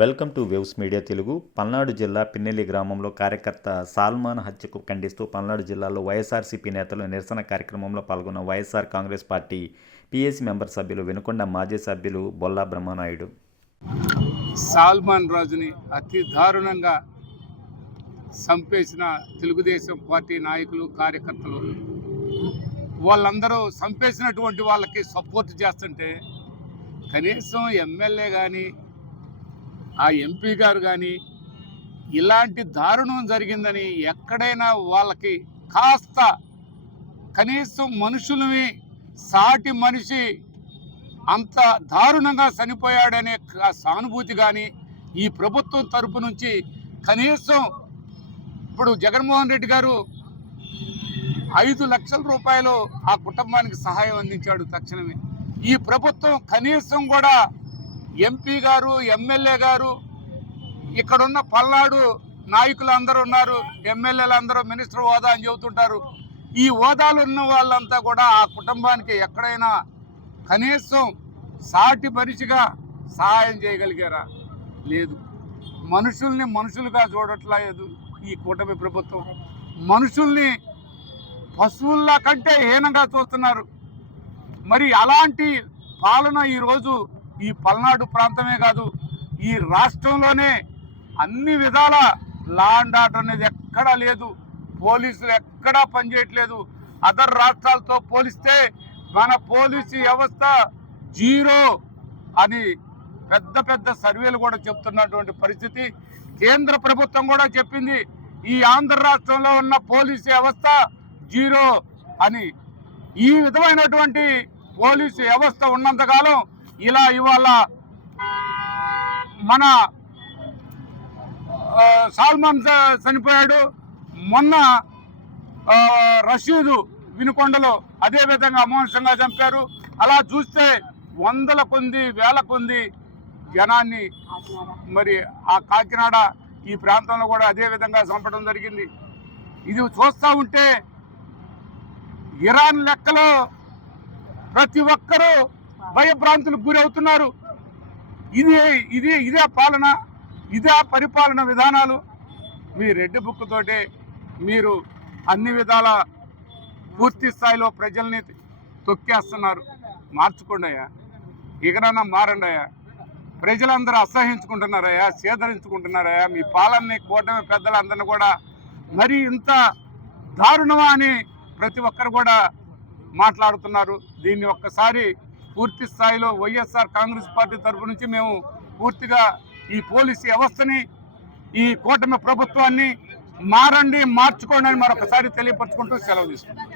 Welcome to waves media Telugu. Palnadu జిల్లా పిన్నెల్లి గ్రామంలో కార్యకర్త సాల్మాన్ హత్యకు ఖండిస్తూ పల్నాడు జిల్లాలో వైఎస్ఆర్సీపీ నేతలు నిరసన కార్యక్రమంలో పాల్గొన్న YSR Congress party PSC member సభ్యులు వినుకొండ మాజీ సభ్యులు బొల్లా బ్రహ్మనాయుడు. సాల్మాన్ రాజుని అతి దారుణంగా చంపేసిన తెలుగుదేశం పార్టీ నాయకులు, కార్యకర్తలు వాళ్ళందరూ చంపేసినటువంటి వాళ్ళకి సపోర్ట్ చేస్తుంటే కనీసం ఎమ్మెల్యే కానీ ఆ ఎంపీ గారు కానీ ఇలాంటి దారుణం జరిగిందని ఎక్కడైనా వాళ్ళకి కాస్త కనీసం మనుషులని, సాటి మనిషి అంత దారుణంగా చనిపోయాడనే సానుభూతి కానీ ఈ ప్రభుత్వం తరపు నుంచి కనీసం ఇప్పుడు జగన్మోహన్ రెడ్డి గారు 5 లక్షల రూపాయలు ఆ కుటుంబానికి సహాయం అందించాడు తక్షణమే. ఈ ప్రభుత్వం కనీసం కూడా ఎంపీ గారు, ఎమ్మెల్యే గారు, ఇక్కడున్న పల్నాడు నాయకులు అందరూ ఉన్నారు, ఎమ్మెల్యేలు అందరూ మినిస్టర్ హోదా అని చెబుతుంటారు. ఈ హోదాలు ఉన్న వాళ్ళంతా కూడా ఆ కుటుంబానికి ఎక్కడైనా కనీసం సాటి మనిషిగా సహాయం చేయగలిగారా? లేదు. మనుషుల్ని మనుషులుగా చూడట్లేదు ఈ కూటమి ప్రభుత్వం. మనుషుల్ని పశువుల్లా కంటే హీనంగా చూస్తున్నారు. మరి అలాంటి పాలన ఈరోజు ఈ పల్నాడు ప్రాంతమే కాదు, ఈ రాష్ట్రంలోనే అన్ని విధాల లా అండ్ ఆర్డర్ అనేది ఎక్కడా లేదు. పోలీసులు ఎక్కడా పనిచేయట్లేదు. అదర్ రాష్ట్రాలతో పోలిస్తే మన పోలీసు వ్యవస్థ జీరో అని పెద్ద పెద్ద సర్వేలు కూడా చెప్తున్నటువంటి పరిస్థితి. కేంద్ర ప్రభుత్వం కూడా చెప్పింది ఈ ఆంధ్ర రాష్ట్రంలో ఉన్న పోలీసు వ్యవస్థ జీరో అని. ఈ విధమైనటువంటి పోలీసు వ్యవస్థ ఉన్నంతకాలం ఇలా ఇవాళ మన సాల్మాన్ చనిపోయాడు, మొన్న రషీదు వినుకొండలో అదేవిధంగా అమానుషంగా చంపారు. అలా చూస్తే వందల కొద్ది, వేల కొద్ది జనాన్ని మరి ఆ కాకినాడ ఈ ప్రాంతంలో కూడా అదేవిధంగా చంపడం జరిగింది. ఇది చూస్తూ ఉంటే ఇరాన్ లెక్కలో ప్రతి ఒక్కరూ భయభ్రాంతులకు గురి అవుతున్నారు. ఇదే పాలన, ఇదే పరిపాలన విధానాలు. మీ రెడ్ బుక్ తోటే మీరు అన్ని విధాల పూర్తి స్థాయిలో ప్రజల్ని తొక్కేస్తున్నారు. మార్చుకోండి అయ్యా, ఇకనన్నా మారండి అయ్యా. ప్రజలందరూ అసహించుకుంటున్నారయ్యా, సేదరించుకుంటున్నారయ్యా. మీ పాలనని, కూటమి పెద్దలందరినీ కూడా మరి ఇంత దారుణమా అని ప్రతి ఒక్కరు కూడా మాట్లాడుతున్నారు. దీన్ని ఒక్కసారి పూర్తి స్థాయిలో వైఎస్ఆర్ కాంగ్రెస్ పార్టీ తరఫు నుంచి మేము పూర్తిగా ఈ పోలీసు వ్యవస్థని, ఈ కూటమి ప్రభుత్వాన్ని మారండి, మార్చుకోండి అని మరొకసారి తెలియపరచుకుంటూ సెలవు తీసుకుంటాం.